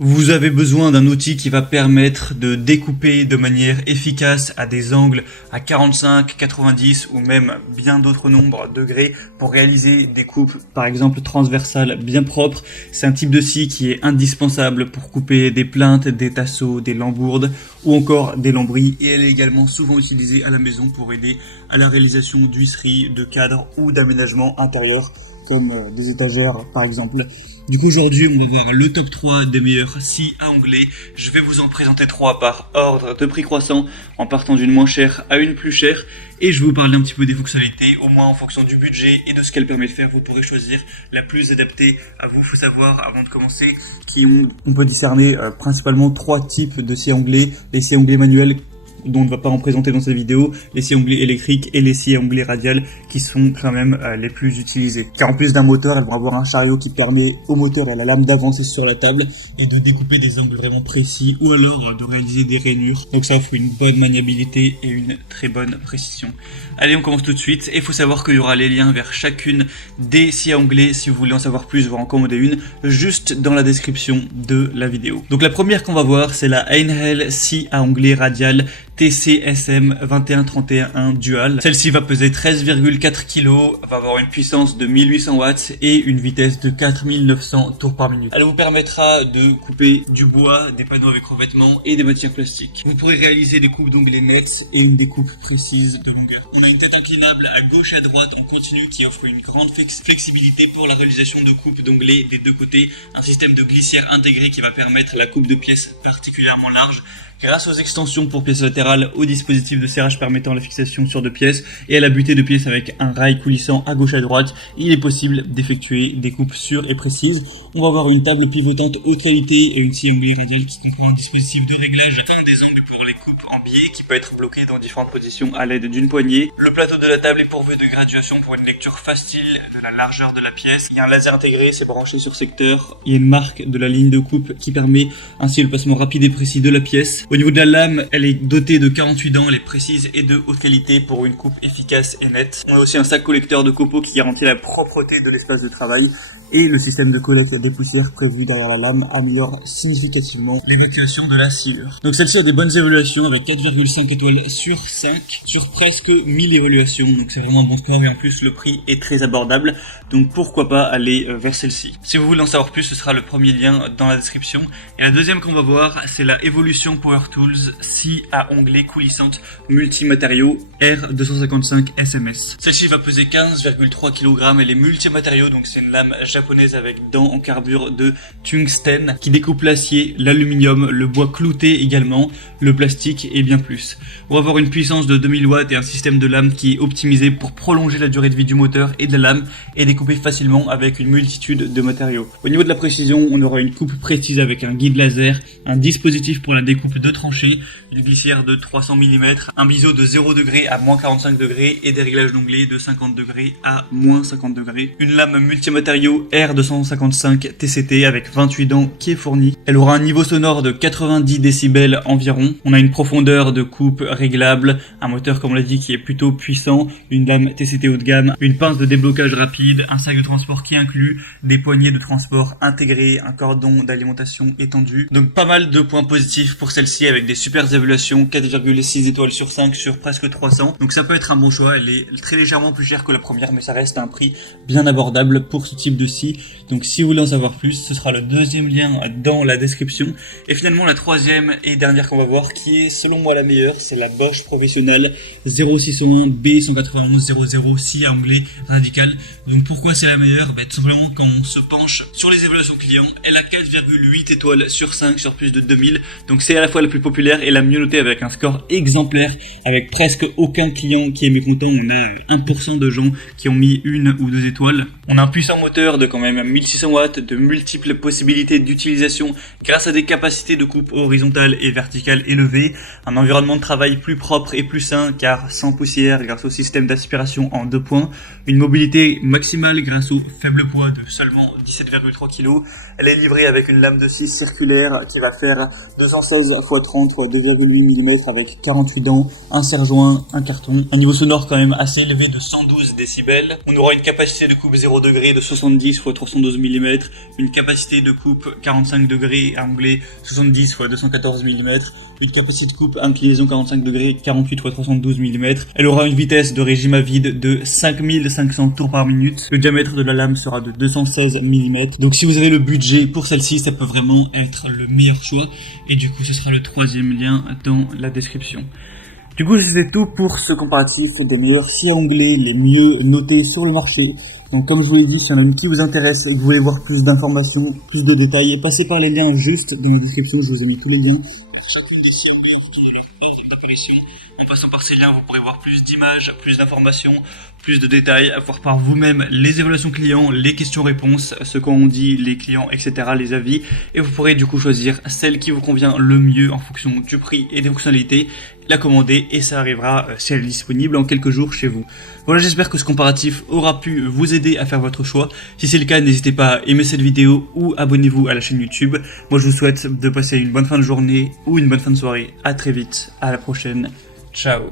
Vous avez besoin d'un outil qui va permettre de découper de manière efficace à des angles à 45, 90 ou même bien d'autres nombres de degrés pour réaliser des coupes par exemple transversales bien propres. C'est un type de scie qui est indispensable pour couper des plinthes, des tasseaux, des lambourdes ou encore des lambris, et elle est également souvent utilisée à la maison pour aider à la réalisation d'huisseries, de cadres ou d'aménagements intérieurs comme des étagères par exemple. Du coup aujourd'hui on va voir le top 3 des meilleures scies à onglet. Je vais vous en présenter 3 par ordre de prix croissant en partant d'une moins chère à une plus chère, et je vais vous parler un petit peu des fonctionnalités, au moins en fonction du budget et de ce qu'elle permet de faire. Vous pourrez choisir la plus adaptée à vous. Faut savoir avant de commencer on peut discerner principalement 3 types de scies à onglet: les scies à onglet manuels dont on ne va pas en présenter dans cette vidéo, les scies à onglet électriques et les scies à onglet radiales qui sont quand même les plus utilisées. Car en plus d'un moteur, elles vont avoir un chariot qui permet au moteur et à la lame d'avancer sur la table et de découper des angles vraiment précis, ou alors de réaliser des rainures. Donc ça offre une bonne maniabilité et une très bonne précision. Allez, on commence tout de suite, et il faut savoir qu'il y aura les liens vers chacune des scies à onglet si vous voulez en savoir plus, voire en commander une, juste dans la description de la vidéo. Donc la première qu'on va voir, c'est la Einhell scie à onglet radiale TCSM 2131 Dual. Celle-ci va peser 13,4 kg, va avoir une puissance de 1800 watts et une vitesse de 4900 tours par minute. Elle vous permettra de couper du bois, des panneaux avec revêtement et des matières plastiques. Vous pourrez réaliser des coupes d'onglets nettes et une découpe précise de longueur. On a une tête inclinable à gauche et à droite en continu qui offre une grande flexibilité pour la réalisation de coupes d'onglets des deux côtés. Un système de glissière intégré qui va permettre la coupe de pièces particulièrement larges, grâce aux extensions pour pièces latérales, au dispositif de serrage permettant la fixation sur 2 pièces et à la butée de pièces avec un rail coulissant à gauche et à droite. Il est possible d'effectuer des coupes sûres et précises. On va avoir une table pivotante haute qualité et une scie à onglet radiale qui comprend un dispositif de réglage fin des angles pour les coupes en biais qui peut être bloqué dans différentes positions à l'aide d'une poignée. Le plateau de la table est pourvu de graduation pour une lecture facile de la largeur de la pièce. Il y a un laser intégré, c'est branché sur secteur. Il y a une marque de la ligne de coupe qui permet ainsi le placement rapide et précis de la pièce. Au niveau de la lame, elle est dotée de 48 dents, elle est précise et de haute qualité pour une coupe efficace et nette. On a aussi un sac collecteur de copeaux qui garantit la propreté de l'espace de travail, et le système de collecte des poussières prévu derrière la lame améliore significativement l'évacuation de la sciure. Donc celle-ci a des bonnes évaluations avec 4,5 étoiles sur 5 sur presque 1000 évaluations, donc c'est vraiment un bon score, et en plus le prix est très abordable, donc pourquoi pas aller vers celle-ci. Si vous voulez en savoir plus, ce sera le premier lien dans la description. Et la deuxième qu'on va voir, c'est la Evolution Power Tools scie à onglet coulissante multimatériaux R255 SMS. Celle-ci va peser 15,3 kg, elle est multimatériaux, donc c'est une lame japonaise avec dents en carbure de tungstène qui découpe l'acier, l'aluminium, le bois clouté également, le plastique et bien plus. On va avoir une puissance de 2000 watts et un système de lame qui est optimisé pour prolonger la durée de vie du moteur et de la lame et découper facilement avec une multitude de matériaux. Au niveau de la précision, on aura une coupe précise avec un guide laser, un dispositif pour la découpe de tranchées, une glissière de 300 mm, un biseau de 0 degré à moins 45 degrés et des réglages d'onglet de 50 degrés à moins 50 degrés. Une lame multimatériaux R255 TCT avec 28 dents qui est fournie. Elle aura un niveau sonore de 90 décibels environ. On a une profondeur de coupe réglable, un moteur comme on l'a dit qui est plutôt puissant, une lame TCT haut de gamme, une pince de déblocage rapide, un sac de transport qui inclut des poignées de transport intégrées, un cordon d'alimentation étendu. Donc pas mal de points positifs pour celle-ci avec des super évaluations, 4,6 étoiles sur 5 sur presque 300. Donc ça peut être un bon choix. Elle est très légèrement plus chère que la première, mais ça reste un prix bien abordable pour ce type de scie. Donc si vous voulez en savoir plus, ce sera le deuxième lien dans la description. Et finalement la troisième et dernière qu'on va voir, qui est selon moi la meilleure, c'est la Bosch Professionnal 0601 B19100 scie à onglet radical. Donc pourquoi c'est la meilleure? Tout simplement quand on se penche sur les évaluations clients, elle a 4,8 étoiles sur 5 sur plus de 2000. Donc c'est à la fois la plus populaire et la mieux notée avec un score exemplaire, avec presque aucun client qui est mécontent. On a 1% de gens qui ont mis 1 ou 2 étoiles. On a un puissant moteur de quand même 1600 watts, de multiples possibilités d'utilisation grâce à des capacités de coupe horizontale et verticale élevées, un environnement de travail plus propre et plus sain car sans poussière grâce au système d'aspiration en 2 points, une mobilité maximale optimale grâce au faible poids de seulement 17,3 kg. Elle est livrée avec une lame de scie circulaire qui va faire 216 x 30 x 2,8 mm avec 48 dents, un serre-joint, un carton. Un niveau sonore quand même assez élevé de 112 décibels. On aura une capacité de coupe 0 degré de 70 x 312 mm, une capacité de coupe 45 degrés à onglet 70 x 214 mm, une capacité de coupe inclinaison 45 degrés 48 x 312 mm. Elle aura une vitesse de régime à vide de 5500 tours par minute. Le diamètre de la lame sera de 216 mm. Donc si vous avez le budget pour celle-ci, ça peut vraiment être le meilleur choix. Et du coup, ce sera le troisième lien dans la description. Du coup, c'était tout pour ce comparatif des meilleurs scies à onglet, les mieux notés sur le marché. Donc comme je vous l'ai dit, s'il y en a une qui vous intéresse et que vous voulez voir plus d'informations, plus de détails, passez par les liens juste dans la description, je vous ai mis tous les liens. Chacune des scies à onglet qui de leur ordre d'apparition. En passant par ces liens, vous pourrez voir plus d'images, plus d'informations, plus de détails, voir par vous-même les évaluations clients, les questions-réponses, ce qu'ont dit les clients, etc., les avis. Et vous pourrez du coup choisir celle qui vous convient le mieux en fonction du prix et des fonctionnalités, la commander et ça arrivera, si elle est disponible, en quelques jours chez vous. Voilà, j'espère que ce comparatif aura pu vous aider à faire votre choix. Si c'est le cas, n'hésitez pas à aimer cette vidéo ou abonnez-vous à la chaîne YouTube. Moi, je vous souhaite de passer une bonne fin de journée ou une bonne fin de soirée. À très vite, à la prochaine. Ciao.